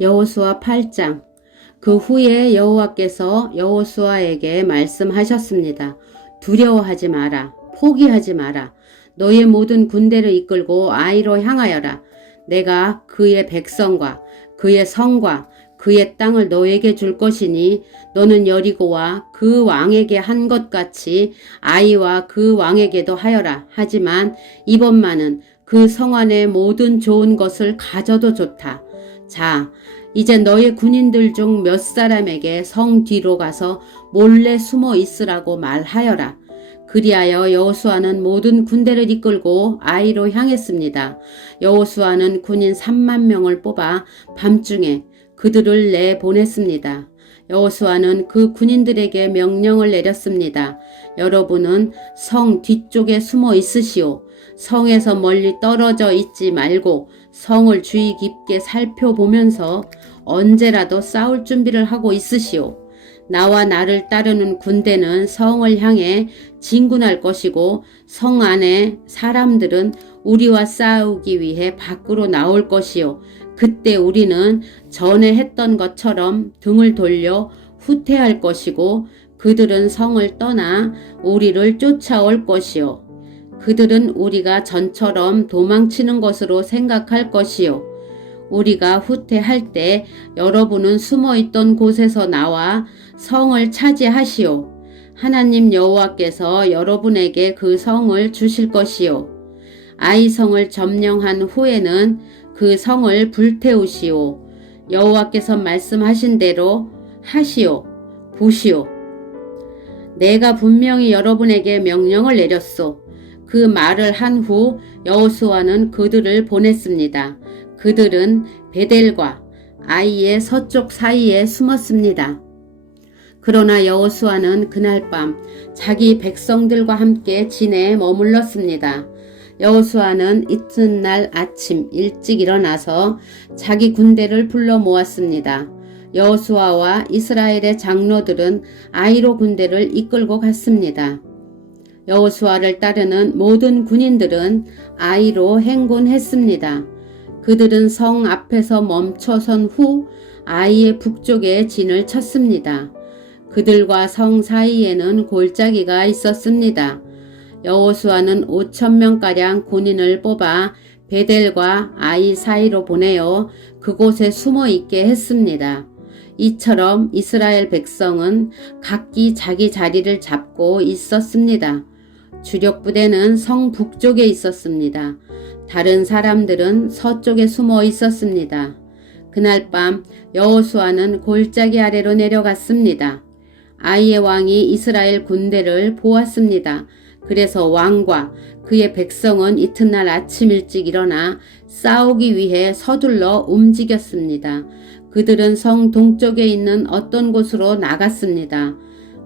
여호수아 8장. 그 후에 여호와께서 여호수아에게 말씀하셨습니다. 두려워하지 마라. 포기하지 마라. 너의 모든 군대를 이끌고 아이로 향하여라. 내가 그의 백성과 그의 성과 그의 땅을 너에게 줄 것이니 너는 여리고와 그 왕에게 한 것 같이 아이와 그 왕에게도 하여라. 하지만 이번만은 그 성 안의 모든 좋은 것을 가져도 좋다. 자, 이제 너의 군인들 중 몇 사람에게 성 뒤로 가서 몰래 숨어 있으라고 말하여라. 그리하여 여호수아는 모든 군대를 이끌고 아이로 향했습니다. 여호수아는 군인 3만 명을 뽑아 밤중에 그들을 내보냈습니다. 여호수아는 그 군인들에게 명령을 내렸습니다. 여러분은 성 뒤쪽에 숨어 있으시오. 성에서 멀리 떨어져 있지 말고 성을 주의 깊게 살펴보면서 언제라도 싸울 준비를 하고 있으시오. 나와 나를 따르는 군대는 성을 향해 진군할 것이고 성 안에 사람들은 우리와 싸우기 위해 밖으로 나올 것이요. 그때 우리는 전에 했던 것처럼 등을 돌려 후퇴할 것이고 그들은 성을 떠나 우리를 쫓아올 것이요. 그들은 우리가 전처럼 도망치는 것으로 생각할 것이요. 우리가 후퇴할 때 여러분은 숨어있던 곳에서 나와 성을 차지하시오. 하나님 여호와께서 여러분에게 그 성을 주실 것이요. 아이 성을 점령한 후에는 그 성을 불태우시오. 여호와께서 말씀하신 대로 하시오. 보시오. 내가 분명히 여러분에게 명령을 내렸소. 그 말을 한 후 여호수아는 그들을 보냈습니다. 그들은 베델과 아이의 서쪽 사이에 숨었습니다. 그러나 여호수아는 그날 밤 자기 백성들과 함께 진에 머물렀습니다. 여호수아는 이튿날 아침 일찍 일어나서 자기 군대를 불러 모았습니다. 여호수아와 이스라엘의 장로들은 아이로 군대를 이끌고 갔습니다. 여호수아를 따르는 모든 군인들은 아이로 행군했습니다. 그들은 성 앞에서 멈춰선 후 아이의 북쪽에 진을 쳤습니다. 그들과 성 사이에는 골짜기가 있었습니다. 여호수아는 5,000명가량 군인을 뽑아 베델과 아이 사이로 보내어 그곳에 숨어 있게 했습니다. 이처럼 이스라엘 백성은 각기 자기 자리를 잡고 있었습니다. 주력 부대는 성 북쪽에 있었습니다. 다른 사람들은 서쪽에 숨어 있었습니다. 그날 밤 여호수아는 골짜기 아래로 내려갔습니다. 아이의 왕이 이스라엘 군대를 보았습니다. 그래서 왕과 그의 백성은 이튿날 아침 일찍 일어나 싸우기 위해 서둘러 움직였습니다. 그들은 성 동쪽에 있는 어떤 곳으로 나갔습니다.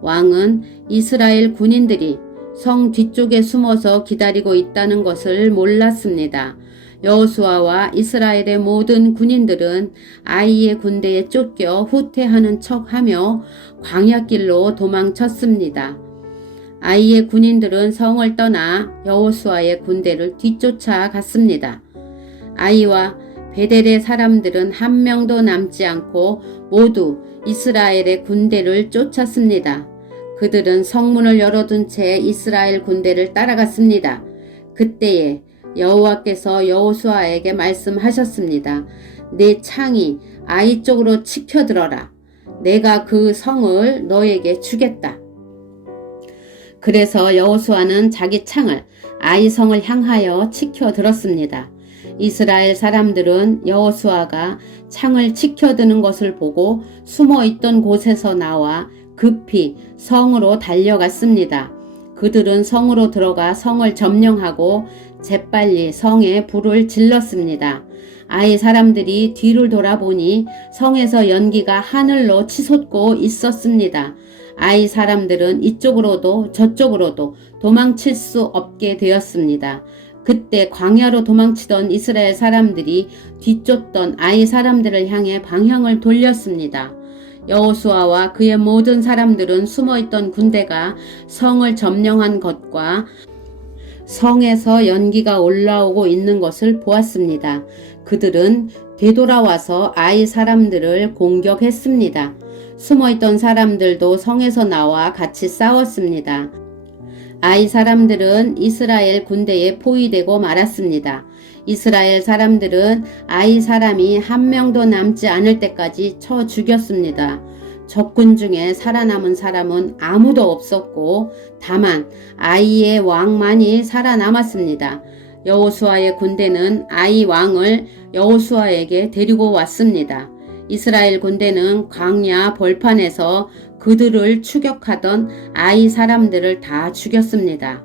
왕은 이스라엘 군인들이 성 뒤쪽에 숨어서 기다리고 있다는 것을 몰랐습니다. 여호수아와 이스라엘의 모든 군인들은 아이의 군대에 쫓겨 후퇴하는 척하며 광야길로 도망쳤습니다. 아이의 군인들은 성을 떠나 여호수아의 군대를 뒤쫓아 갔습니다. 아이와 베델의 사람들은 한 명도 남지 않고 모두 이스라엘의 군대를 쫓았습니다. 그들은 성문을 열어둔 채 이스라엘 군대를 따라갔습니다. 그때에 여호와께서 여호수아에게 말씀하셨습니다. 내 창이 아이 쪽으로 치켜들어라. 내가 그 성을 너에게 주겠다. 그래서 여호수아는 자기 창을 아이 성을 향하여 치켜들었습니다. 이스라엘 사람들은 여호수아가 창을 치켜드는 것을 보고 숨어있던 곳에서 나와 급히 성으로 달려갔습니다. 그들은 성으로 들어가 성을 점령하고 재빨리 성에 불을 질렀습니다. 아이 사람들이 뒤를 돌아보니 성에서 연기가 하늘로 치솟고 있었습니다. 아이 사람들은 이쪽으로도 저쪽으로도 도망칠 수 없게 되었습니다. 그때 광야로 도망치던 이스라엘 사람들이 뒤쫓던 아이 사람들을 향해 방향을 돌렸습니다. 여호수아와 그의 모든 사람들은 숨어있던 군대가 성을 점령한 것과 성에서 연기가 올라오고 있는 것을 보았습니다. 그들은 되돌아와서 아이 사람들을 공격했습니다. 숨어있던 사람들도 성에서 나와 같이 싸웠습니다. 아이 사람들은 이스라엘 군대에 포위되고 말았습니다. 이스라엘 사람들은 아이 사람이 한 명도 남지 않을 때까지 쳐 죽였습니다. 적군 중에 살아남은 사람은 아무도 없었고 다만 아이의 왕만이 살아남았습니다. 여호수아의 군대는 아이 왕을 여호수아에게 데리고 왔습니다. 이스라엘 군대는 광야 벌판에서 그들을 추격하던 아이 사람들을 다 죽였습니다.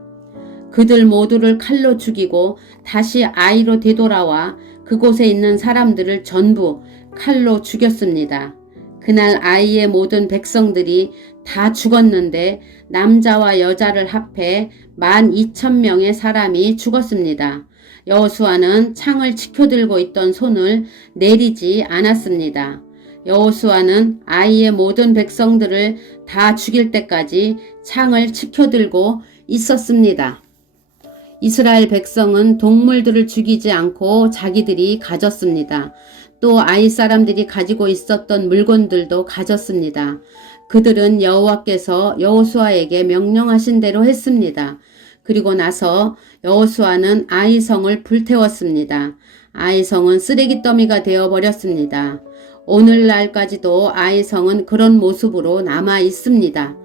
그들 모두를 칼로 죽이고 다시 아이로 되돌아와 그곳에 있는 사람들을 전부 칼로 죽였습니다. 그날 아이의 모든 백성들이 다 죽었는데 남자와 여자를 합해 12,000명의 사람이 죽었습니다. 여호수아는 창을 치켜들고 있던 손을 내리지 않았습니다. 여호수아는 아이의 모든 백성들을 다 죽일 때까지 창을 치켜들고 있었습니다. 이스라엘 백성은 동물들을 죽이지 않고 자기들이 가졌습니다. 또 아이 사람들이 가지고 있었던 물건들도 가졌습니다. 그들은 여호와께서 여호수아에게 명령하신 대로 했습니다. 그리고 나서 여호수아는 아이 성을 불태웠습니다. 아이 성은 쓰레기 더미가 되어버렸습니다. 오늘날까지도 아이 성은 그런 모습으로 남아 있습니다.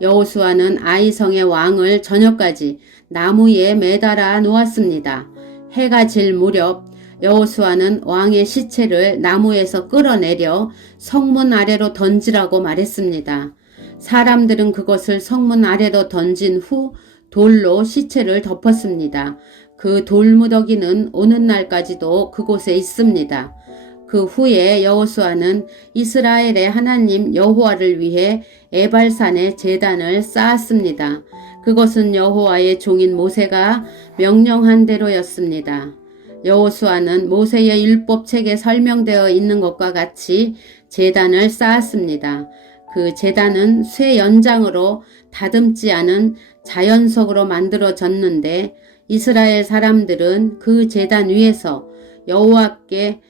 여호수아는 아이 성의 왕을 저녁까지 나무에 매달아 놓았습니다. 해가 질 무렵 여호수아는 왕의 시체를 나무에서 끌어내려 성문 아래로 던지라고 말했습니다. 사람들은 그것을 성문 아래로 던진 후 돌로 시체를 덮었습니다. 그 돌무더기는 오늘날까지도 그곳에 있습니다. 그 후에 여호수아는 이스라엘의 하나님 여호와를 위해 에발산에 제단을 쌓았습니다. 그것은 여호와의 종인 모세가 명령한 대로였습니다. 여호수아는 모세의 율법책에 설명되어 있는 것과 같이 제단을 쌓았습니다. 그 제단은 쇠 연장으로 다듬지 않은 자연석으로 만들어졌는데 이스라엘 사람들은 그 제단 위에서 여호와께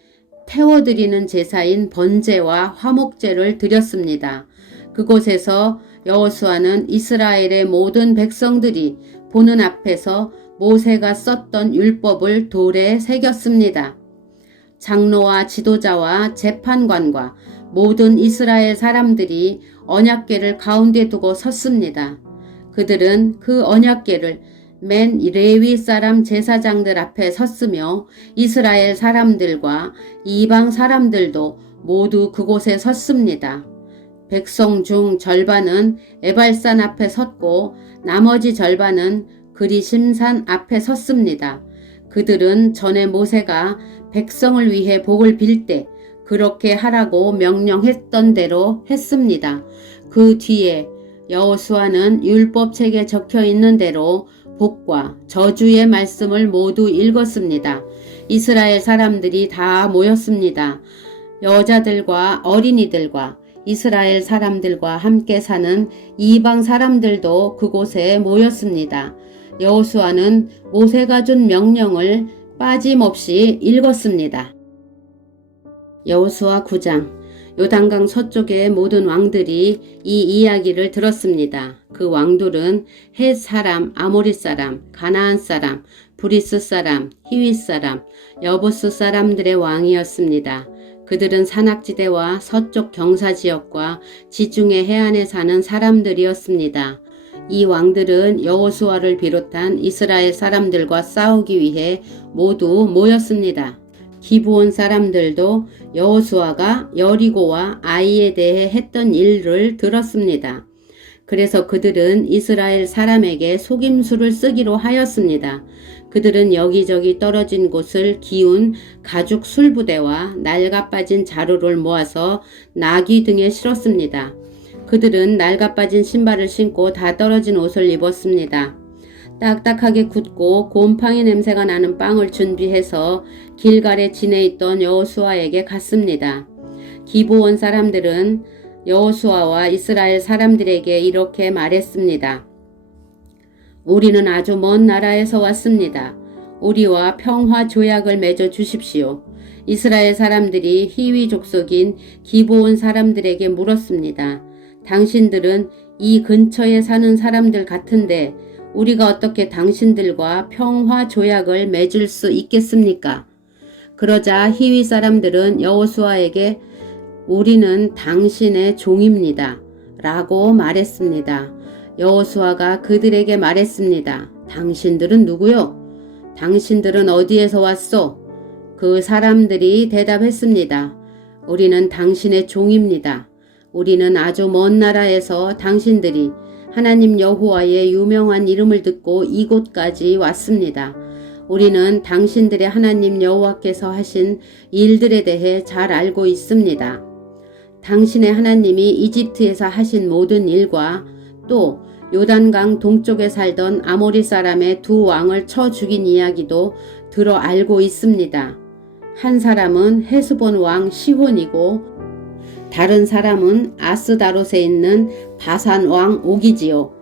태워드리는 제사인 번제와 화목제를 드렸습니다. 그곳에서 여호수아는 이스라엘의 모든 백성들이 보는 앞에서 모세가 썼던 율법을 돌에 새겼습니다. 장로와 지도자와 재판관과 모든 이스라엘 사람들이 언약궤를 가운데 두고 섰습니다. 그들은 그 언약궤를 맨 레위 사람 제사장들 앞에 섰으며 이스라엘 사람들과 이방 사람들도 모두 그곳에 섰습니다. 백성 중 절반은 에발산 앞에 섰고 나머지 절반은 그리심산 앞에 섰습니다. 그들은 전에 모세가 백성을 위해 복을 빌 때 그렇게 하라고 명령했던 대로 했습니다. 그 뒤에 여호수아는 율법책에 적혀 있는 대로 복과 저주의 말씀을 모두 읽었습니다. 이스라엘 사람들이 다 모였습니다. 여자들과 어린이들과 이스라엘 사람들과 함께 사는 이방 사람들도 그곳에 모였습니다. 여호수아는 모세가 준 명령을 빠짐없이 읽었습니다. 여호수아 9장. 요단강 서쪽의 모든 왕들이 이 이야기를 들었습니다. 그 왕들은 헷 사람, 아모리 사람, 가나안 사람, 브리스 사람, 히윗 사람, 여부스 사람들의 왕이었습니다. 그들은 산악지대와 서쪽 경사지역과 지중해 해안에 사는 사람들이었습니다. 이 왕들은 여호수아를 비롯한 이스라엘 사람들과 싸우기 위해 모두 모였습니다. 기브온 사람들도 여호수아가 여리고와 아이에 대해 했던 일을 들었습니다. 그래서 그들은 이스라엘 사람에게 속임수를 쓰기로 하였습니다. 그들은 여기저기 떨어진 곳을 기운 가죽 술부대와 낡아빠진 자루를 모아서 나귀 등에 실었습니다. 그들은 낡아빠진 신발을 신고 다 떨어진 옷을 입었습니다. 딱딱하게 굳고 곰팡이 냄새가 나는 빵을 준비해서 길갈에 지내 있던 여호수아에게 갔습니다. 기브온 사람들은 여호수아와 이스라엘 사람들에게 이렇게 말했습니다. 우리는 아주 먼 나라에서 왔습니다. 우리와 평화 조약을 맺어 주십시오. 이스라엘 사람들이 히위 족속인 기브온 사람들에게 물었습니다. 당신들은 이 근처에 사는 사람들 같은데 우리가 어떻게 당신들과 평화 조약을 맺을 수 있겠습니까? 그러자 히위 사람들은 여호수아에게 우리는 당신의 종입니다. 라고 말했습니다. 여호수아가 그들에게 말했습니다. 당신들은 누구요? 당신들은 어디에서 왔소? 그 사람들이 대답했습니다. 우리는 당신의 종입니다. 우리는 아주 먼 나라에서 당신들이 하나님 여호와의 유명한 이름을 듣고 이곳까지 왔습니다. 우리는 당신들의 하나님 여호와께서 하신 일들에 대해 잘 알고 있습니다. 당신의 하나님이 이집트에서 하신 모든 일과 또 요단강 동쪽에 살던 아모리 사람의 두 왕을 쳐 죽인 이야기도 들어 알고 있습니다. 한 사람은 헤스본 왕 시혼이고 다른 사람은 아스다롯에 있는 바산 왕 옥이지요.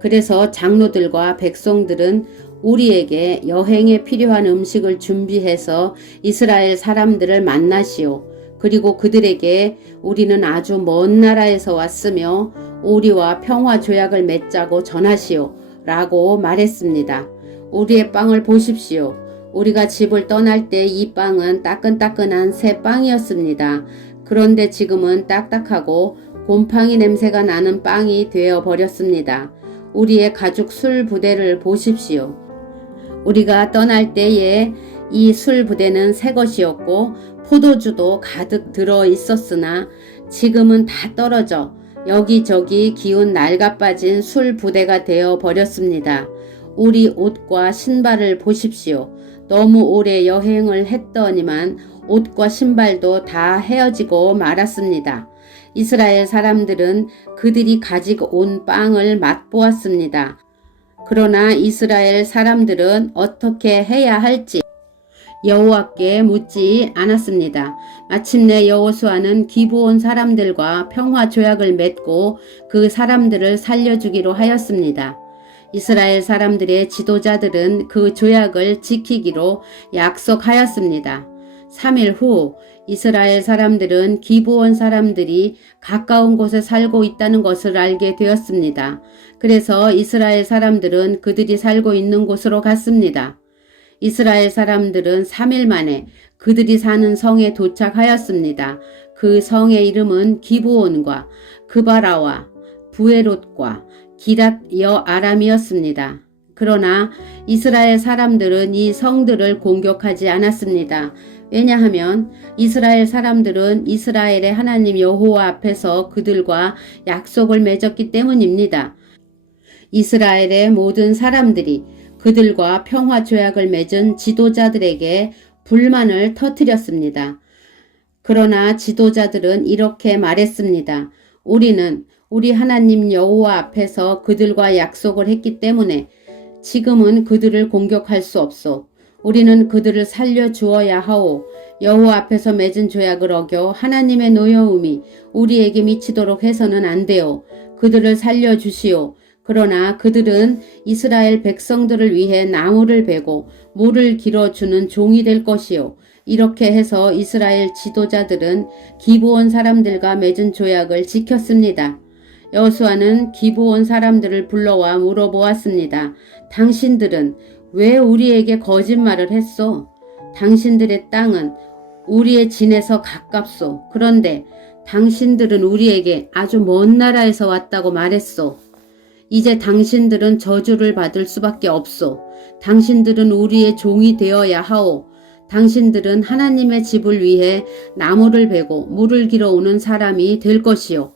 그래서 장로들과 백성들은 우리에게 여행에 필요한 음식을 준비해서 이스라엘 사람들을 만나시오. 그리고 그들에게 우리는 아주 먼 나라에서 왔으며 우리와 평화 조약을 맺자고 전하시오. 라고 말했습니다. 우리의 빵을 보십시오. 우리가 집을 떠날 때 이 빵은 따끈따끈한 새 빵이었습니다. 그런데 지금은 딱딱하고 곰팡이 냄새가 나는 빵이 되어 버렸습니다. 우리의 가죽 술 부대를 보십시오. 우리가 떠날 때에 이 술 부대는 새 것이었고 포도주도 가득 들어 있었으나 지금은 다 떨어져 여기저기 기운 낡아빠진 술 부대가 되어 버렸습니다. 우리 옷과 신발을 보십시오. 너무 오래 여행을 했더니만 옷과 신발도 다 헤어지고 말았습니다. 이스라엘 사람들은 그들이 가지고 온 빵을 맛보았습니다. 그러나 이스라엘 사람들은 어떻게 해야 할지 여호와께 묻지 않았습니다. 마침내 여호수아는 기브온 사람들과 평화 조약을 맺고 그 사람들을 살려주기로 하였습니다. 이스라엘 사람들의 지도자들은 그 조약을 지키기로 약속하였습니다. 3일 후 이스라엘 사람들은 기브온 사람들이 가까운 곳에 살고 있다는 것을 알게 되었습니다. 그래서 이스라엘 사람들은 그들이 살고 있는 곳으로 갔습니다. 이스라엘 사람들은 3일 만에 그들이 사는 성에 도착하였습니다. 그 성의 이름은 기브온과 그바라와 부에롯과 기랏 여아람이었습니다. 그러나 이스라엘 사람들은 이 성들을 공격하지 않았습니다. 왜냐하면 이스라엘 사람들은 이스라엘의 하나님 여호와 앞에서 그들과 약속을 맺었기 때문입니다. 이스라엘의 모든 사람들이 그들과 평화 조약을 맺은 지도자들에게 불만을 터뜨렸습니다. 그러나 지도자들은 이렇게 말했습니다. 우리는 우리 하나님 여호와 앞에서 그들과 약속을 했기 때문에 지금은 그들을 공격할 수 없소. 우리는 그들을 살려주어야 하오. 여호와 앞에서 맺은 조약을 어겨 하나님의 노여움이 우리에게 미치도록 해서는 안 돼요. 그들을 살려주시오. 그러나 그들은 이스라엘 백성들을 위해 나무를 베고 물을 길어주는 종이 될 것이요. 이렇게 해서 이스라엘 지도자들은 기브온 사람들과 맺은 조약을 지켰습니다. 여호수아는 기브온 사람들을 불러와 물어보았습니다. 당신들은 왜 우리에게 거짓말을 했소? 당신들의 땅은 우리의 진에서 가깝소. 그런데 당신들은 우리에게 아주 먼 나라에서 왔다고 말했소. 이제 당신들은 저주를 받을 수밖에 없소. 당신들은 우리의 종이 되어야 하오. 당신들은 하나님의 집을 위해 나무를 베고 물을 길어오는 사람이 될 것이요.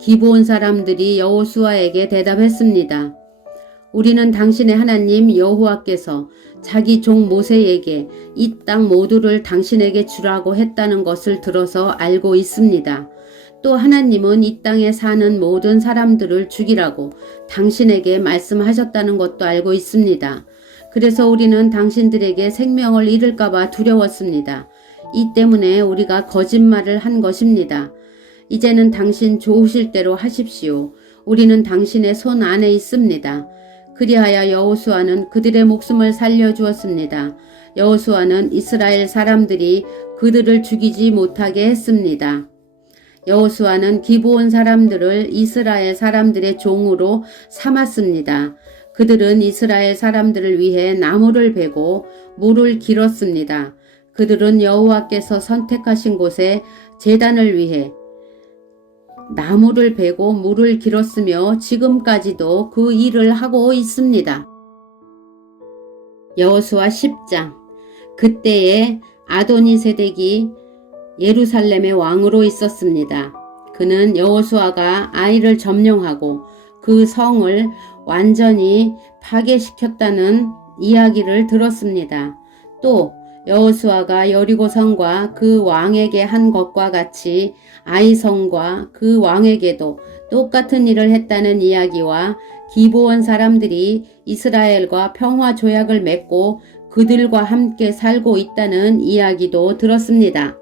기브온 사람들이 여호수아에게 대답했습니다. 우리는 당신의 하나님 여호와께서 자기 종 모세에게 이 땅 모두를 당신에게 주라고 했다는 것을 들어서 알고 있습니다. 또 하나님은 이 땅에 사는 모든 사람들을 죽이라고 당신에게 말씀하셨다는 것도 알고 있습니다. 그래서 우리는 당신들에게 생명을 잃을까봐 두려웠습니다. 이 때문에 우리가 거짓말을 한 것입니다. 이제는 당신 좋으실 대로 하십시오. 우리는 당신의 손 안에 있습니다. 그리하여 여호수아는 그들의 목숨을 살려주었습니다. 여호수아는 이스라엘 사람들이 그들을 죽이지 못하게 했습니다. 여호수아는 기브온 사람들을 이스라엘 사람들의 종으로 삼았습니다. 그들은 이스라엘 사람들을 위해 나무를 베고 물을 길었습니다. 그들은 여호와께서 선택하신 곳에 제단을 위해 나무를 베고 물을 길었으며 지금까지도 그 일을 하고 있습니다. 여호수아 10장. 그때에 아도니세덱이 예루살렘의 왕으로 있었습니다. 그는 여호수아가 아이를 점령하고 그 성을 완전히 파괴시켰다는 이야기를 들었습니다. 또 여호수아가 여리고성과 그 왕에게 한 것과 같이 아이성과 그 왕에게도 똑같은 일을 했다는 이야기와 기브온 사람들이 이스라엘과 평화 조약을 맺고 그들과 함께 살고 있다는 이야기도 들었습니다.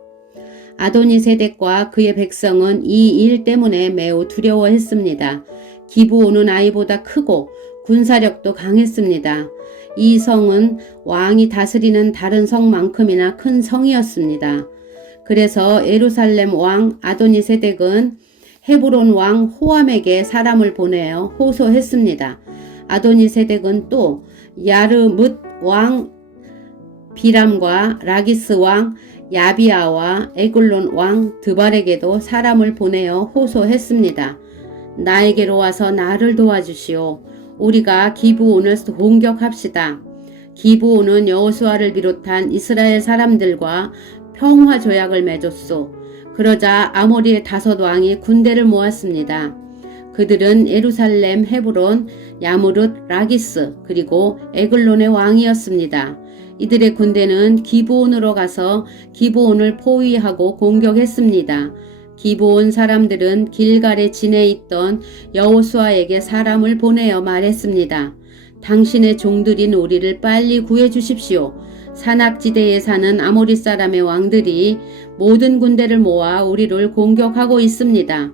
아도니세덱과 그의 백성은 이 일 때문에 매우 두려워했습니다. 기브온은 아이보다 크고 군사력도 강했습니다. 이 성은 왕이 다스리는 다른 성만큼이나 큰 성이었습니다. 그래서 예루살렘 왕 아도니세덱은 헤브론 왕 호암에게 사람을 보내어 호소했습니다. 아도니세덱은 또 야르뭇 왕 비람과 라기스 왕 야비아와 에글론 왕 드발에게도 사람을 보내어 호소했습니다. 나에게로 와서 나를 도와주시오. 우리가 기브온을 공격합시다. 기브온은 여호수아를 비롯한 이스라엘 사람들과 평화 조약을 맺었소. 그러자 아모리의 5 왕이 군대를 모았습니다. 그들은 예루살렘, 헤브론, 야무릇, 라기스 그리고 에글론의 왕이었습니다. 이들의 군대는 기브온으로 가서 기브온을 포위하고 공격했습니다. 기브온 사람들은 길갈에 진에 있던 여호수아에게 사람을 보내어 말했습니다. 당신의 종들인 우리를 빨리 구해주십시오. 산악지대에 사는 아모리 사람의 왕들이 모든 군대를 모아 우리를 공격하고 있습니다.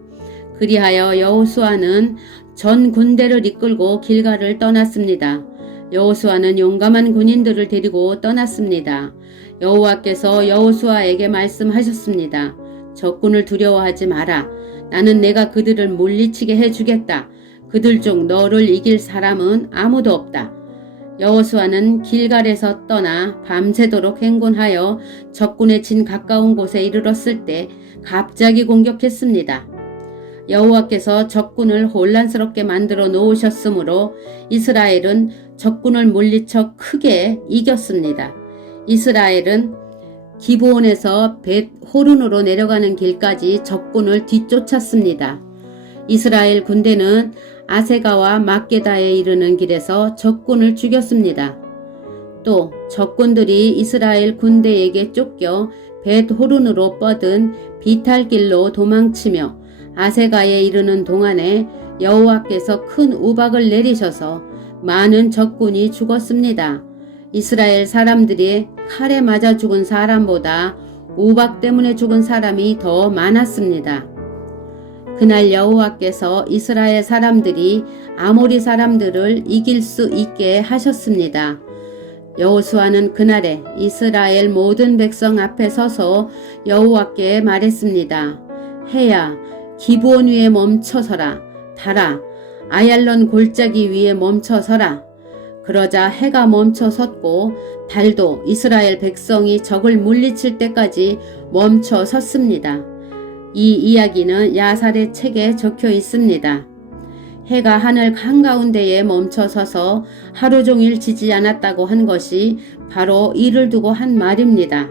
그리하여 여호수아는 전 군대를 이끌고 길갈을 떠났습니다. 여호수아는 용감한 군인들을 데리고 떠났습니다. 여호와께서 여호수아에게 말씀하셨습니다. 적군을 두려워하지 마라. 나는 내가 그들을 물리치게 해주겠다. 그들 중 너를 이길 사람은 아무도 없다. 여호수아는 길갈에서 떠나 밤새도록 행군하여 적군의 진 가까운 곳에 이르렀을 때 갑자기 공격했습니다. 여호와께서 적군을 혼란스럽게 만들어 놓으셨으므로 이스라엘은 적군을 물리쳐 크게 이겼습니다. 이스라엘은 기브온에서 벳 호른으로 내려가는 길까지 적군을 뒤쫓았습니다. 이스라엘 군대는 아세가와 막게다에 이르는 길에서 적군을 죽였습니다. 또 적군들이 이스라엘 군대에게 쫓겨 벳 호른으로 뻗은 비탈길로 도망치며 아세가에 이르는 동안에 여호와께서 큰 우박을 내리셔서 많은 적군이 죽었습니다. 이스라엘 사람들이 칼에 맞아 죽은 사람보다 우박 때문에 죽은 사람이 더 많았습니다. 그날 여호와께서 이스라엘 사람들이 아모리 사람들을 이길 수 있게 하셨습니다. 여호수아는 그날에 이스라엘 모든 백성 앞에 서서 여호와께 말했습니다. 해야 기브온 위에 멈춰서라. 달아 아얄론 골짜기 위에 멈춰서라. 그러자 해가 멈춰 섰고 달도 이스라엘 백성이 적을 물리칠 때까지 멈춰 섰습니다. 이 이야기는 야살의 책에 적혀 있습니다. 해가 하늘 한가운데에 멈춰 서서 하루 종일 지지 않았다고 한 것이 바로 이를 두고 한 말입니다.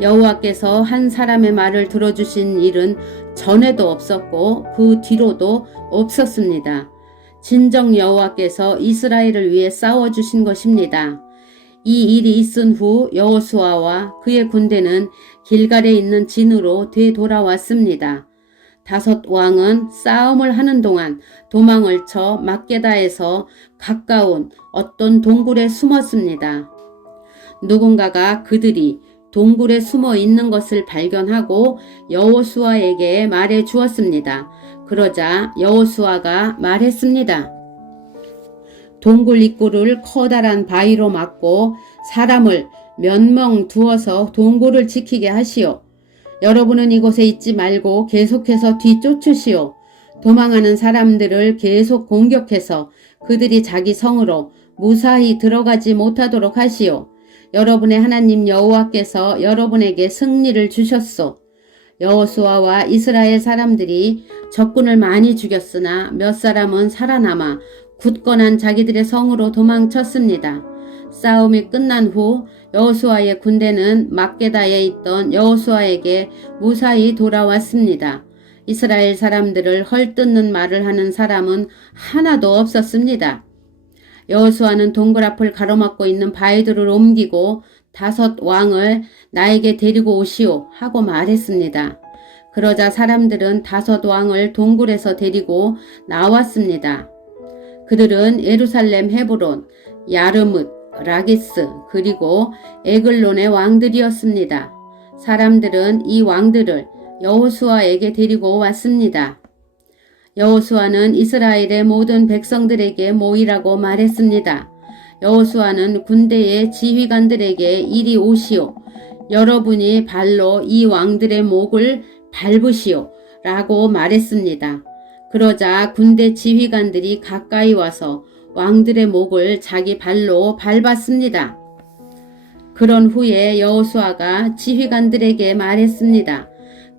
여호와께서 한 사람의 말을 들어주신 일은 전에도 없었고 그 뒤로도 없었습니다. 진정 여호와께서 이스라엘을 위해 싸워주신 것입니다. 이 일이 있은 후 여호수아와 그의 군대는 길갈에 있는 진으로 되돌아왔습니다. 5 왕은 싸움을 하는 동안 도망을 쳐 막게다에서 가까운 어떤 동굴에 숨었습니다. 누군가가 그들이 동굴에 숨어 있는 것을 발견하고 여호수아에게 말해 주었습니다. 그러자 여호수아가 말했습니다. 동굴 입구를 커다란 바위로 막고 사람을 몇 명 두어서 동굴을 지키게 하시오. 여러분은 이곳에 있지 말고 계속해서 뒤쫓으시오. 도망하는 사람들을 계속 공격해서 그들이 자기 성으로 무사히 들어가지 못하도록 하시오. 여러분의 하나님 여호와께서 여러분에게 승리를 주셨소. 여호수아와 이스라엘 사람들이 적군을 많이 죽였으나 몇 사람은 살아남아 굳건한 자기들의 성으로 도망쳤습니다. 싸움이 끝난 후 여호수아의 군대는 막게다에 있던 여호수아에게 무사히 돌아왔습니다. 이스라엘 사람들을 헐뜯는 말을 하는 사람은 하나도 없었습니다. 여호수아는 동굴 앞을 가로막고 있는 바위들을 옮기고 5 왕을 나에게 데리고 오시오 하고 말했습니다. 그러자 사람들은 5 왕을 동굴에서 데리고 나왔습니다. 그들은 예루살렘, 헤브론, 야르뭇, 라기스 그리고 에글론의 왕들이었습니다. 사람들은 이 왕들을 여호수아에게 데리고 왔습니다. 여호수아는 이스라엘의 모든 백성들에게 모이라고 말했습니다. 여호수아는 군대의 지휘관들에게 이리 오시오. 여러분이 발로 이 왕들의 목을 밟으시오 라고 말했습니다. 그러자 군대 지휘관들이 가까이 와서 왕들의 목을 자기 발로 밟았습니다. 그런 후에 여호수아가 지휘관들에게 말했습니다.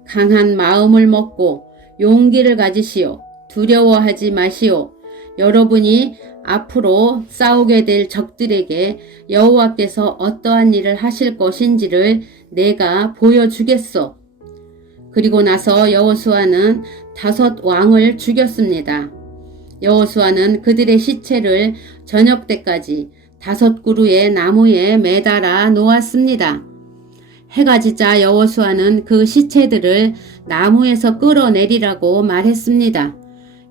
강한 마음을 먹고 용기를 가지시오. 두려워하지 마시오. 여러분이 앞으로 싸우게 될 적들에게 여호와께서 어떠한 일을 하실 것인지를 내가 보여주겠소. 그리고 나서 여호수아는 5 왕을 죽였습니다. 여호수아는 그들의 시체를 저녁 때까지 5 그루의 나무에 매달아 놓았습니다. 해가 지자 여호수아는 그 시체들을 나무에서 끌어내리라고 말했습니다.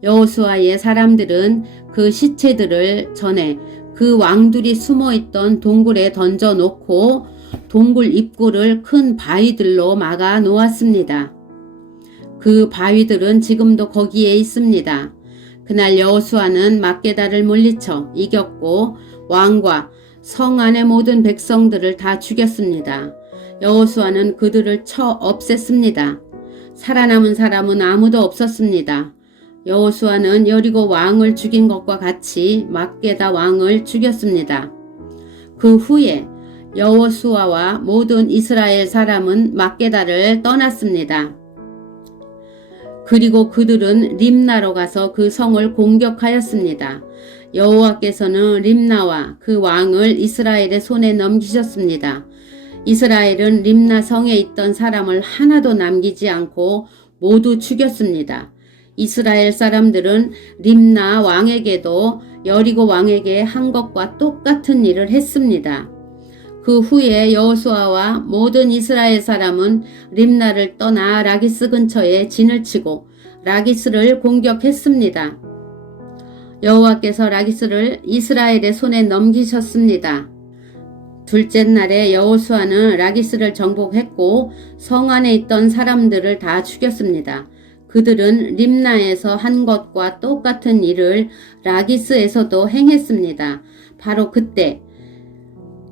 여호수아의 사람들은 그 시체들을 전에 그 왕들이 숨어있던 동굴에 던져놓고 동굴 입구를 큰 바위들로 막아 놓았습니다. 그 바위들은 지금도 거기에 있습니다. 그날 여호수아는 막게다를 물리쳐 이겼고 왕과 성 안의 모든 백성들을 다 죽였습니다. 여호수아는 그들을 쳐 없앴습니다. 살아남은 사람은 아무도 없었습니다. 여호수아는 여리고 왕을 죽인 것과 같이 막게다 왕을 죽였습니다. 그 후에 여호수아와 모든 이스라엘 사람은 막게다를 떠났습니다. 그리고 그들은 림나로 가서 그 성을 공격하였습니다. 여호와께서는 림나와 그 왕을 이스라엘의 손에 넘기셨습니다. 이스라엘은 림나 성에 있던 사람을 하나도 남기지 않고 모두 죽였습니다. 이스라엘 사람들은 림나 왕에게도 여리고 왕에게 한 것과 똑같은 일을 했습니다. 그 후에 여호수아와 모든 이스라엘 사람은 림나를 떠나 라기스 근처에 진을 치고 라기스를 공격했습니다. 여호와께서 라기스를 이스라엘의 손에 넘기셨습니다. 둘째 날에 여호수아는 라기스를 정복했고 성 안에 있던 사람들을 다 죽였습니다. 그들은 림나에서 한 것과 똑같은 일을 라기스에서도 행했습니다. 바로 그때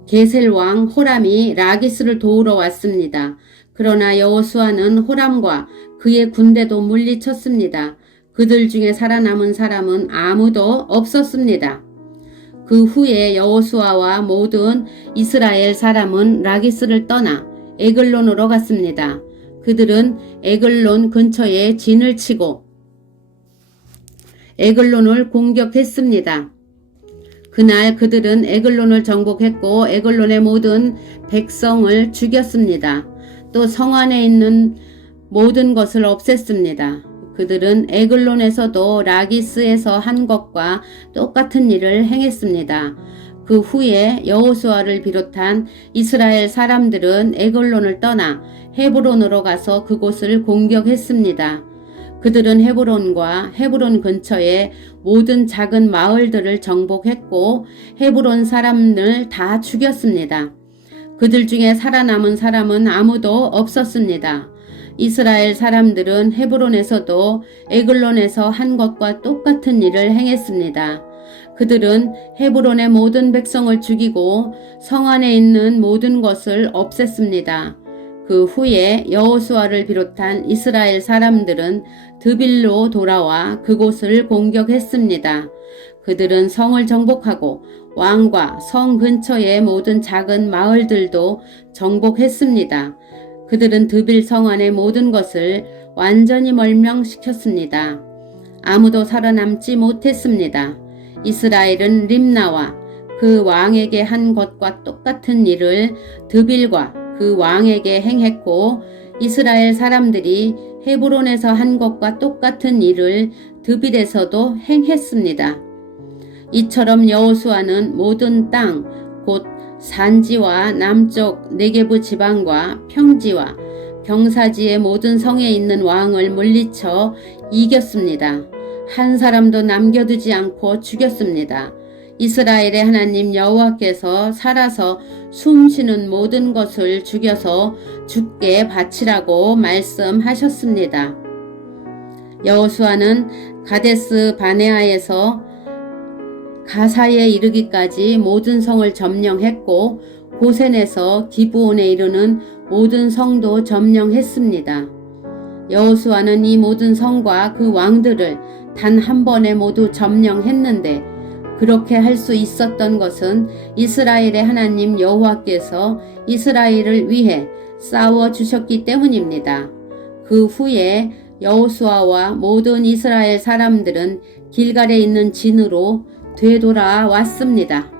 게셀 왕 호람이 라기스를 도우러 왔습니다. 그러나 여호수아는 호람과 그의 군대도 물리쳤습니다. 그들 중에 살아남은 사람은 아무도 없었습니다. 그 후에 여호수아와 모든 이스라엘 사람은 라기스를 떠나 에글론으로 갔습니다. 그들은 에글론 근처에 진을 치고 에글론을 공격했습니다. 그날 그들은 에글론을 정복했고 에글론의 모든 백성을 죽였습니다. 또 성 안에 있는 모든 것을 없앴습니다. 그들은 에글론에서도 라기스에서 한 것과 똑같은 일을 행했습니다. 그 후에 여호수아를 비롯한 이스라엘 사람들은 에글론을 떠나 헤브론으로 가서 그곳을 공격했습니다. 그들은 헤브론과 헤브론 근처의 모든 작은 마을들을 정복했고 헤브론 사람을 다 죽였습니다. 그들 중에 살아남은 사람은 아무도 없었습니다. 이스라엘 사람들은 헤브론에서도 에글론에서 한 것과 똑같은 일을 행했습니다. 그들은 헤브론의 모든 백성을 죽이고 성 안에 있는 모든 것을 없앴습니다. 그 후에 여호수아를 비롯한 이스라엘 사람들은 드빌로 돌아와 그곳을 공격했습니다. 그들은 성을 정복하고 왕과 성 근처의 모든 작은 마을들도 정복했습니다. 그들은 드빌 성 안의 모든 것을 완전히 멸망시켰습니다. 아무도 살아남지 못했습니다. 이스라엘은 림나와 그 왕에게 한 것과 똑같은 일을 드빌과 그 왕에게 행했고, 이스라엘 사람들이 헤브론에서 한 것과 똑같은 일을 드빌에서도 행했습니다. 이처럼 여호수아는 모든 땅, 곧 산지와 남쪽 네게부 지방과 평지와 경사지의 모든 성에 있는 왕을 물리쳐 이겼습니다. 한 사람도 남겨두지 않고 죽였습니다. 이스라엘의 하나님 여호와께서 살아서 숨쉬는 모든 것을 죽여서 주께 바치라고 말씀하셨습니다. 여호수아는 가데스 바네아에서 가사에 이르기까지 모든 성을 점령했고, 고센에서 기브온에 이르는 모든 성도 점령했습니다. 여호수아는 이 모든 성과 그 왕들을 단 한 번에 모두 점령했는데, 그렇게 할 수 있었던 것은 이스라엘의 하나님 여호와께서 이스라엘을 위해 싸워 주셨기 때문입니다. 그 후에 여호수아와 모든 이스라엘 사람들은 길갈에 있는 진으로 되돌아왔습니다.